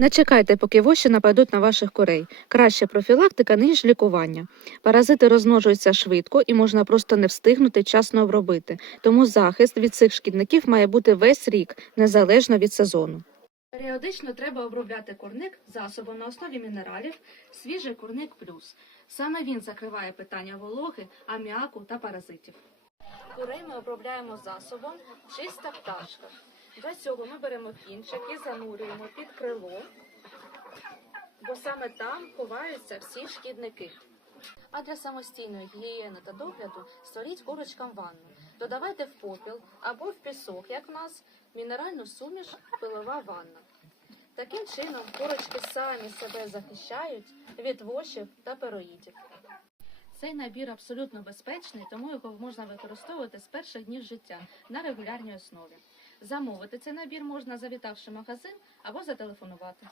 Не чекайте, поки воші нападуть на ваших курей. Краще профілактика, ніж лікування. Паразити розмножуються швидко і можна просто не встигнути вчасно обробити. Тому захист від цих шкідників має бути весь рік, незалежно від сезону. Періодично треба обробляти курник засобом на основі мінералів свіжий курник плюс. Саме він закриває питання вологи, аміаку та паразитів. Курей ми обробляємо засобом чиста пташка. Для цього ми беремо кінчик і занурюємо під крило, бо саме там ховаються всі шкідники. А для самостійної гігієни та догляду створіть курочкам ванну. Додавайте в попіл або в пісок, як в нас, мінеральну суміш пилова ванна. Таким чином курочки самі себе захищають від вошів та пероїдів. Цей набір абсолютно безпечний, тому його можна використовувати з перших днів життя на регулярній основі. Замовити цей набір можна завітавши магазин або зателефонувати.